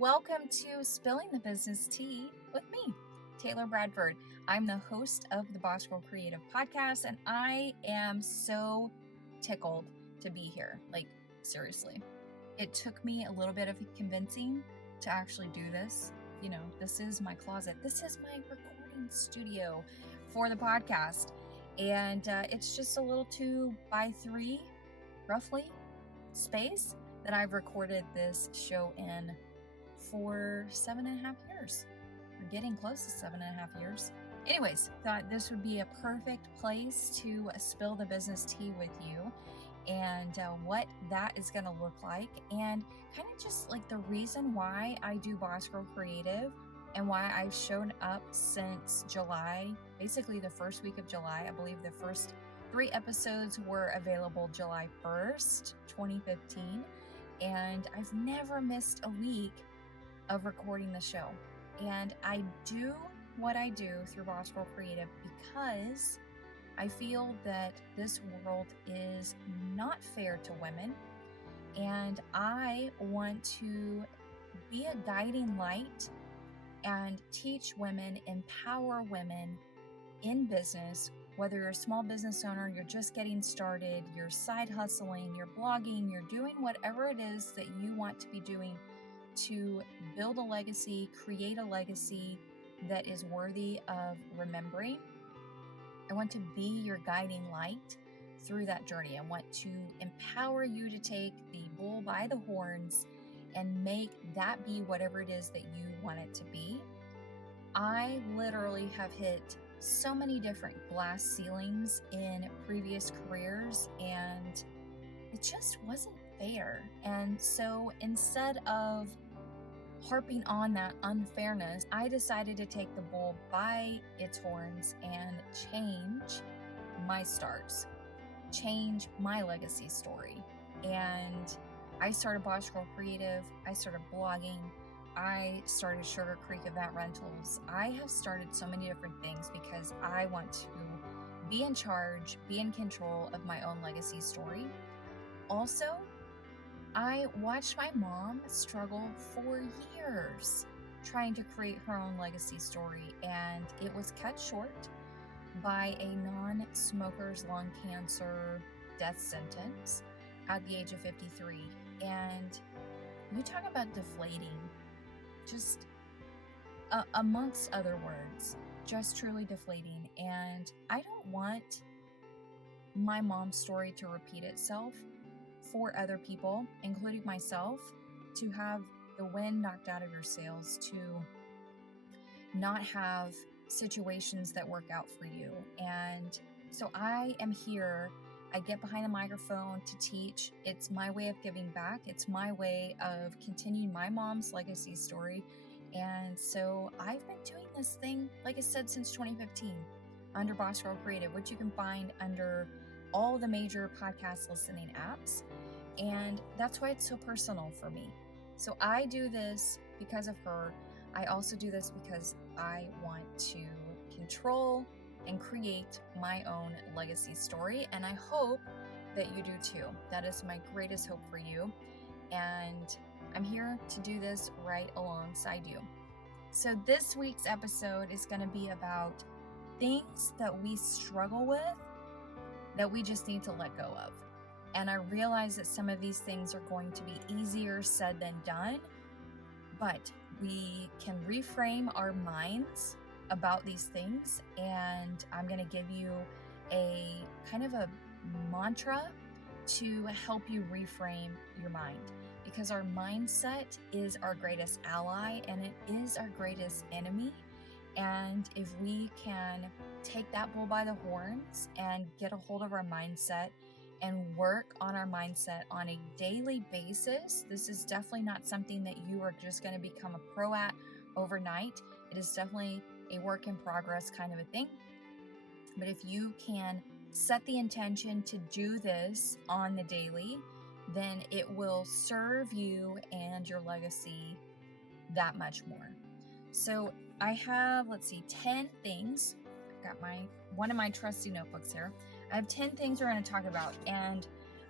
welcome to Spilling the Business Tea with me, Taylor Bradford. I'm the host of the Boss Girl Creative Podcast, and I am so tickled to be here. Like, seriously. It took me a little bit of convincing to actually do this. You know, this is my closet. This is my recording studio for the podcast. And it's just a little 2x3, roughly, space that I've recorded this show in for 7.5 years. We're getting close to 7.5 years. Anyways, thought this would be a perfect place to spill the business tea with you and what that is going to look like, and kind of just like the reason why I do Boss Girl Creative and why I've shown up since July, basically the first week of July. I believe the first 3 episodes were available July 1st, 2015, and I've never missed a week of recording the show. And I do what I do through Boss Girl Creative because I feel that this world is not fair to women, and I want to be a guiding light and teach women, empower women in business. Whether you're a small business owner, you're just getting started, you're side hustling, you're blogging, you're doing whatever it is that you want to be doing to build a legacy, create a legacy that is worthy of remembering. I want to be your guiding light through that journey. I want to empower you to take the bull by the horns and make that be whatever it is that you want it to be. I literally have hit so many different glass ceilings in previous careers, and it just wasn't fair. And so instead of harping on that unfairness, I decided to take the bull by its horns and change my stars, change my legacy story. And I started Boss Girl Creative, I started blogging, I started Sugar Creek Event Rentals. I have started so many different things because I want to be in charge, be in control of my own legacy story. Also, I watched my mom struggle for years trying to create her own legacy story, and it was cut short by a non-smoker's lung cancer death sentence at the age of 53. And you talk about deflating, just amongst other words, just truly deflating. And I don't want my mom's story to repeat itself for other people, including myself, to have the wind knocked out of your sails, to not have situations that work out for you. And so I am here. I get behind the microphone to teach. It's my way of giving back. It's my way of continuing my mom's legacy story. And so I've been doing this thing, like I said, since 2015 under Boss Girl Creative, which you can find under all the major podcast listening apps. And that's why it's so personal for me. So I do this because of her. I also do this because I want to control and create my own legacy story. And I hope that you do too. That is my greatest hope for you. And I'm here to do this right alongside you. So this week's episode is going to be about things that we struggle with that we just need to let go of. And I realize that some of these things are going to be easier said than done, but we can reframe our minds about these things. And I'm going to give you a kind of a mantra to help you reframe your mind, because our mindset is our greatest ally and it is our greatest enemy. And if we can take that bull by the horns and get a hold of our mindset and work on our mindset on a daily basis, this is definitely not something that you are just going to become a pro at overnight. It is definitely a work in progress kind of a thing. But if you can set the intention to do this on the daily, then it will serve you and your legacy that much more. So I have, 10 things. I've got one of my trusty notebooks here. I have 10 things we're going to talk about, and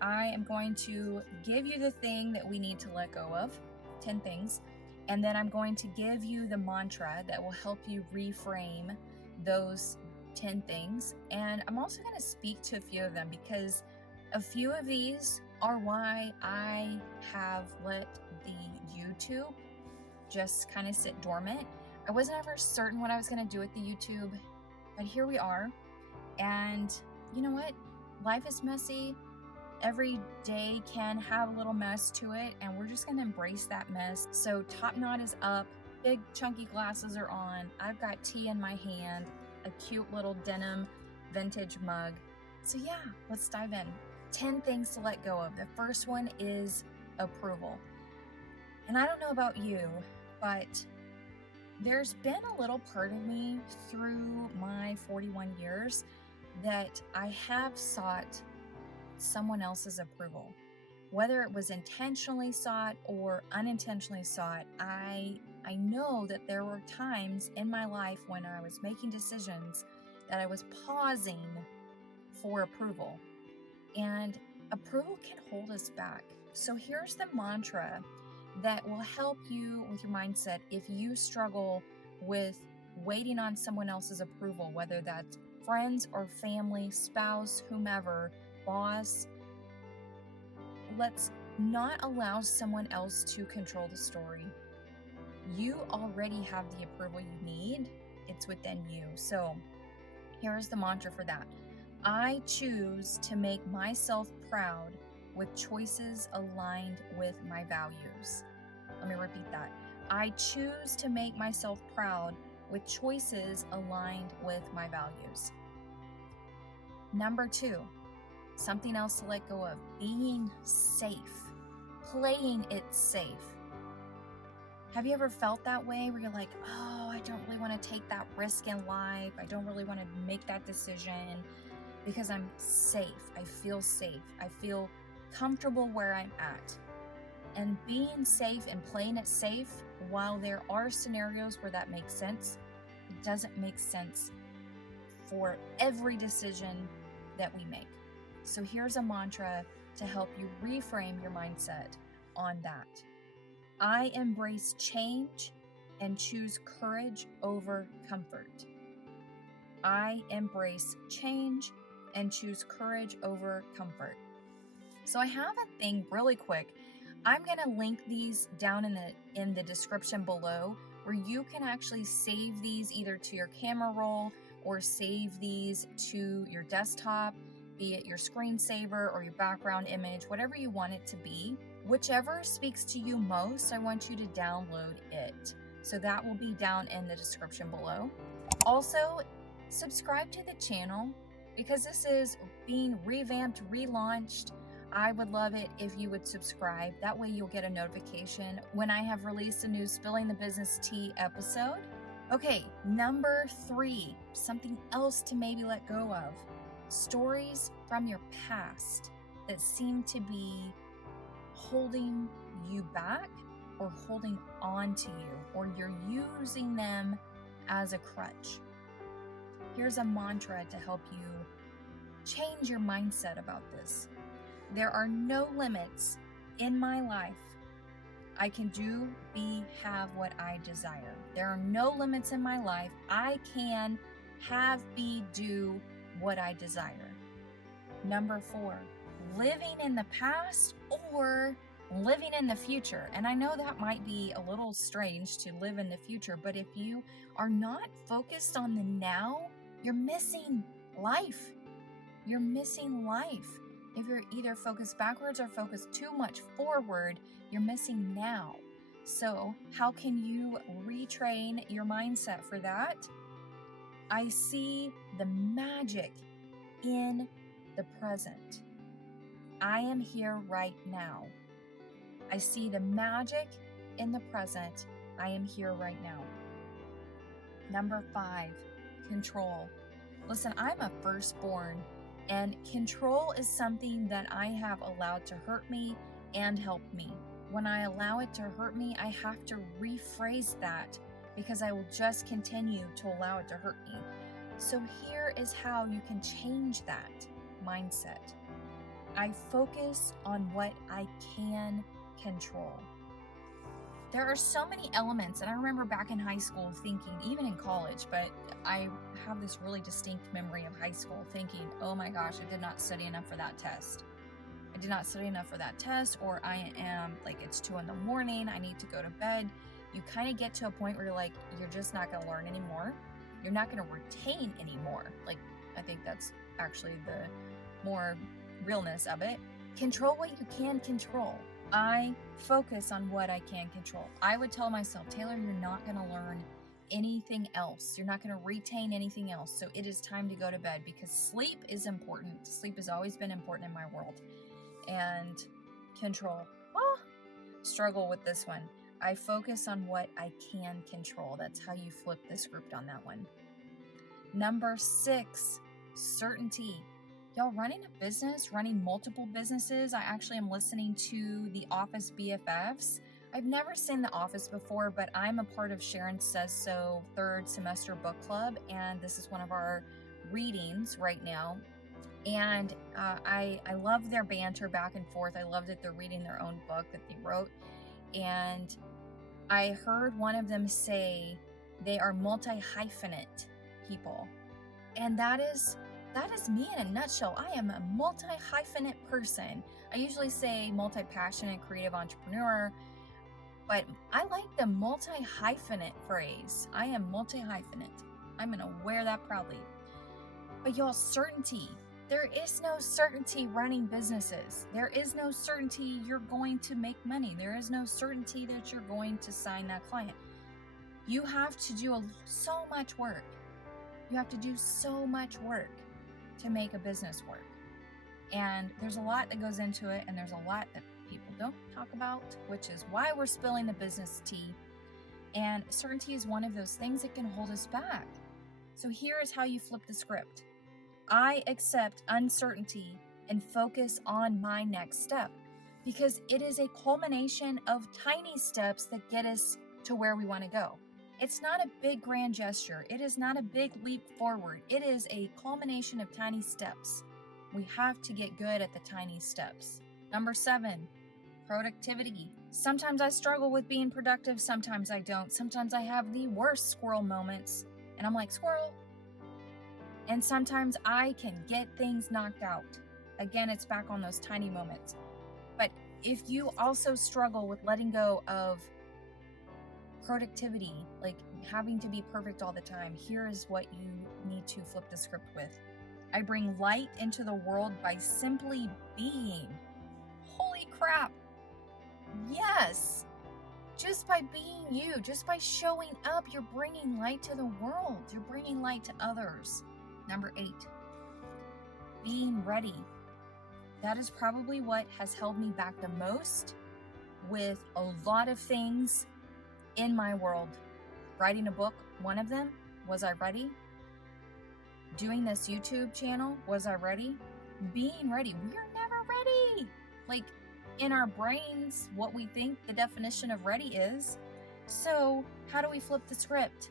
I am going to give you the thing that we need to let go of, 10 things, And then I'm going to give you the mantra that will help you reframe those 10 things. And I'm also going to speak to a few of them because a few of these are why I have let the YouTube just kind of sit dormant. I wasn't ever certain what I was going to do with the YouTube, but here we are. And you know what? Life is messy. Every day can have a little mess to it, and we're just going to embrace that mess. So top knot is up, big chunky glasses are on, I've got tea in my hand, a cute little denim vintage mug. So yeah, let's dive in. 10 things to let go of. The first one is approval. And I don't know about you, but there's been a little part of me through my 41 years that I have sought someone else's approval. Whether it was intentionally sought or unintentionally sought, I know that there were times in my life when I was making decisions that I was pausing for approval. And approval can hold us back. So here's the mantra that will help you with your mindset if you struggle with waiting on someone else's approval, whether that's friends or family, spouse, whomever, boss. Let's not allow someone else to control the story. You already have the approval you need. It's within you. So here's the mantra for that. I choose to make myself proud with choices aligned with my values. Let me repeat that. I choose to make myself proud with choices aligned with my values. Number 2, something else to let go of, being safe, playing it safe. Have you ever felt that way where you're like, oh, I don't really want to take that risk in life. I don't really want to make that decision because I'm safe. I feel safe. I feel comfortable where I'm at. And being safe and playing it safe, while there are scenarios where that makes sense, it doesn't make sense for every decision that we make. So here's a mantra to help you reframe your mindset on that. I embrace change and choose courage over comfort. I embrace change and choose courage over comfort. So I have a thing really quick. I'm going to link these down in the description below where you can actually save these either to your camera roll or save these to your desktop, be it your screensaver or your background image, whatever you want it to be. Whichever speaks to you most, I want you to download it. So that will be down in the description below. Also, subscribe to the channel because this is being revamped, relaunched. I would love it if you would subscribe. That way you'll get a notification when I have released a new Spilling the Business Tea episode. Okay, number 3, something else to maybe let go of. Stories from your past that seem to be holding you back or holding on to you, or you're using them as a crutch. Here's a mantra to help you change your mindset about this. There are no limits in my life. I can do, be, have what I desire. There are no limits in my life. I can have, be, do what I desire. Number 4, living in the past or living in the future. And I know that might be a little strange to live in the future, but if you are not focused on the now, you're missing life. You're missing life. If you're either focused backwards or focused too much forward, you're missing now. So how can you retrain your mindset for that? I see the magic in the present. I am here right now. I see the magic in the present. I am here right now. Number 5, control. Listen, I'm a firstborn, and control is something that I have allowed to hurt me and help me. When I allow it to hurt me, I have to rephrase that because I will just continue to allow it to hurt me. So here is how you can change that mindset. I focus on what I can control. there are so many elements. And I remember back in high school thinking, even in college, but I have this really distinct memory of high school thinking, oh my gosh, I did not study enough for that test. I did not study enough for that test, or I am like, it's 2 a.m, I need to go to bed. You kind of get to a point where you're like, you're just not going to learn anymore. You're not going to retain anymore. Like, I think that's actually the more realness of it. Control what you can control. I focus on what I can control. I would tell myself, Taylor, you're not going to learn anything else. You're not going to retain anything else. So it is time to go to bed, because sleep is important. Sleep has always been important in my world. And control. Struggle with this one. I focus on what I can control. That's how you flip the script on that one. Number 6, certainty. Y'all, running a business, running multiple businesses. I actually am listening to The Office BFFs. I've never seen The Office before, but I'm a part of Sharon Says So 3rd semester book club, and this is one of our readings right now. And I love their banter back and forth. I love that they're reading their own book that they wrote. And I heard one of them say they are multi-hyphenate people. And that is me in a nutshell. I am a multi-hyphenate person. I usually say multi-passionate creative entrepreneur, but I like the multi-hyphenate phrase. I am multi-hyphenate. I'm going to wear that proudly. But y'all, certainty. There is no certainty running businesses. There is no certainty you're going to make money. There is no certainty that you're going to sign that client. You have to do so much work. You have to do so much work to make a business work. And there's a lot that goes into it, and there's a lot that people don't talk about, which is why we're spilling the business tea. And certainty is one of those things that can hold us back. So here is how you flip the script. I accept uncertainty and focus on my next step, because it is a culmination of tiny steps that get us to where we want to go. It's not a big grand gesture. It is not a big leap forward. It is a culmination of tiny steps. We have to get good at the tiny steps. Number 7, productivity. Sometimes I struggle with being productive. Sometimes I don't. Sometimes I have the worst squirrel moments, and I'm like, squirrel. And sometimes I can get things knocked out. Again, it's back on those tiny moments. But if you also struggle with letting go of productivity, like having to be perfect all the time, here is what you need to flip the script with. I bring light into the world by simply being. Holy crap. Yes. Just by being you, just by showing up, you're bringing light to the world. You're bringing light to others. Number 8, being ready. That is probably what has held me back the most with a lot of things in my world. Writing a book, one of them. Was I ready? Doing this YouTube channel, was I ready? Being ready. We're never ready. Like, in our brains, what we think the definition of ready is. So how do we flip the script?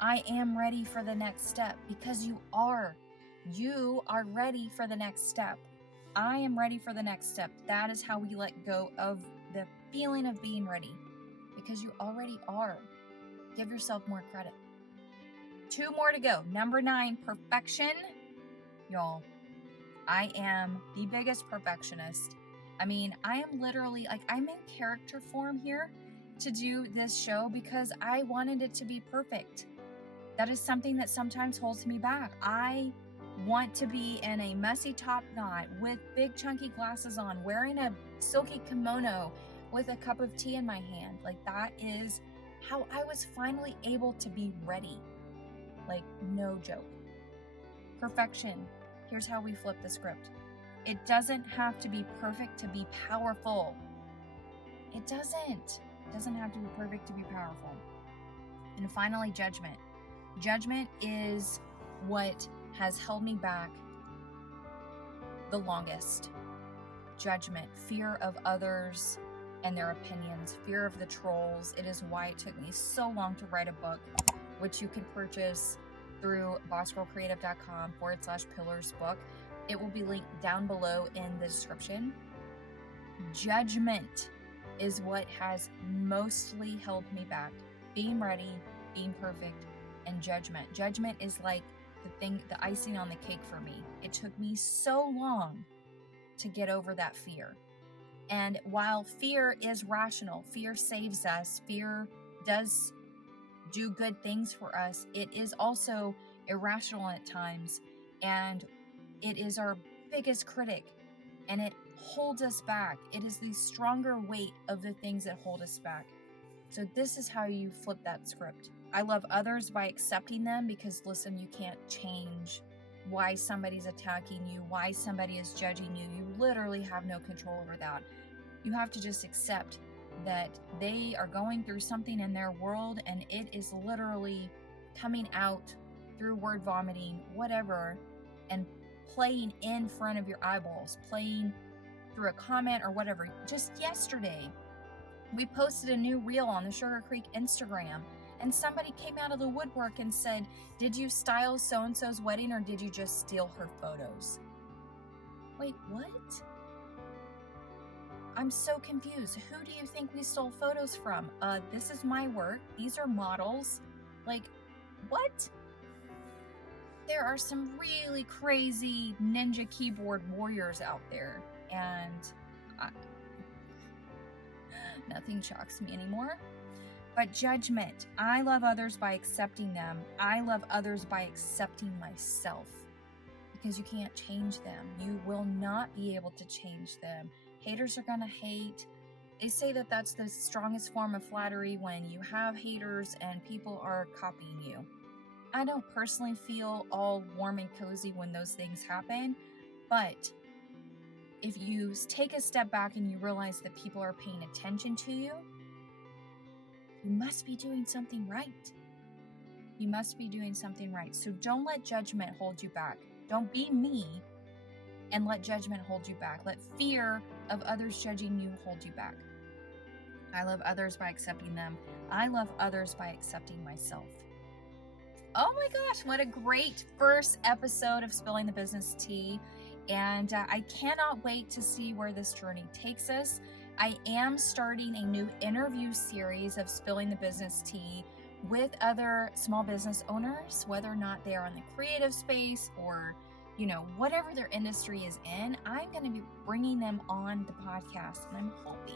I am ready for the next step, because you are. You are ready for the next step. I am ready for the next step. That is how we let go of the feeling of being ready, because you already are. Give yourself more credit. 2 more to go. Number 9, perfection. Y'all, I am the biggest perfectionist. I mean, I am literally, like, I'm in character form here to do this show because I wanted it to be perfect. That is something that sometimes holds me back. I want to be in a messy top knot with big chunky glasses on, wearing a silky kimono with a cup of tea in my hand. Like, that is how I was finally able to be ready. Like, no joke. Perfection. Here's how we flip the script. It doesn't have to be perfect to be powerful. It doesn't. It doesn't have to be perfect to be powerful. And finally, judgment. Judgment is what has held me back the longest. Judgment, fear of others and their opinions, fear of the trolls. It is why it took me so long to write a book, which you can purchase through bossgirlcreative.com/pillars book. It will be linked down below in the description. Judgment is what has mostly held me back. Being ready, being perfect, and judgment. Judgment is like the icing on the cake for me. It took me so long to get over that fear. And while fear is rational, fear saves us, fear does do good things for us, it is also irrational at times, and it is our biggest critic, and it holds us back. It is the stronger weight of the things that hold us back. So this is how you flip that script. I love others by accepting them, because listen, you can't change why somebody's attacking you, why somebody is judging you. You literally have no control over that. You have to just accept that they are going through something in their world, and it is literally coming out through word vomiting, whatever, and playing in front of your eyeballs, playing through a comment or whatever. Just yesterday, we posted a new reel on the Sugar Creek Instagram, and somebody came out of the woodwork and said, "Did you style so-and-so's wedding, or did you just steal her photos?" Wait, what? I'm so confused. Who do you think we stole photos from? This is my work. These are models. Like, what? There are some really crazy ninja keyboard warriors out there, and nothing shocks me anymore. But judgment. I love others by accepting them. I love others by accepting myself, because you can't change them. You will not be able to change them. Haters are gonna hate. They say that that's the strongest form of flattery, when you have haters and people are copying you. I don't personally feel all warm and cozy when those things happen, but if you take a step back and you realize that people are paying attention to you, you must be doing something right. You must be doing something right. So don't let judgment hold you back. Don't be me and let judgment hold you back. Let fear of others judging you hold you back. I love others by accepting them. I love others by accepting myself. Oh my gosh, what a great first episode of Spilling the Business Tea. And I cannot wait to see where this journey takes us. I am starting a new interview series of Spilling the Business Tea with other small business owners, whether or not they are in the creative space or, whatever their industry is in. I'm going to be bringing them on the podcast, and I'm hoping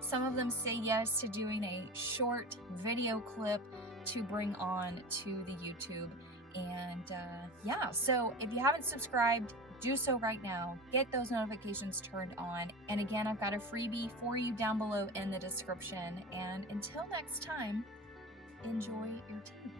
some of them say yes to doing a short video clip to bring on to the YouTube. And so if you haven't subscribed, do so right now. Get those notifications turned on. And again, I've got a freebie for you down below in the description. And until next time, enjoy your tea.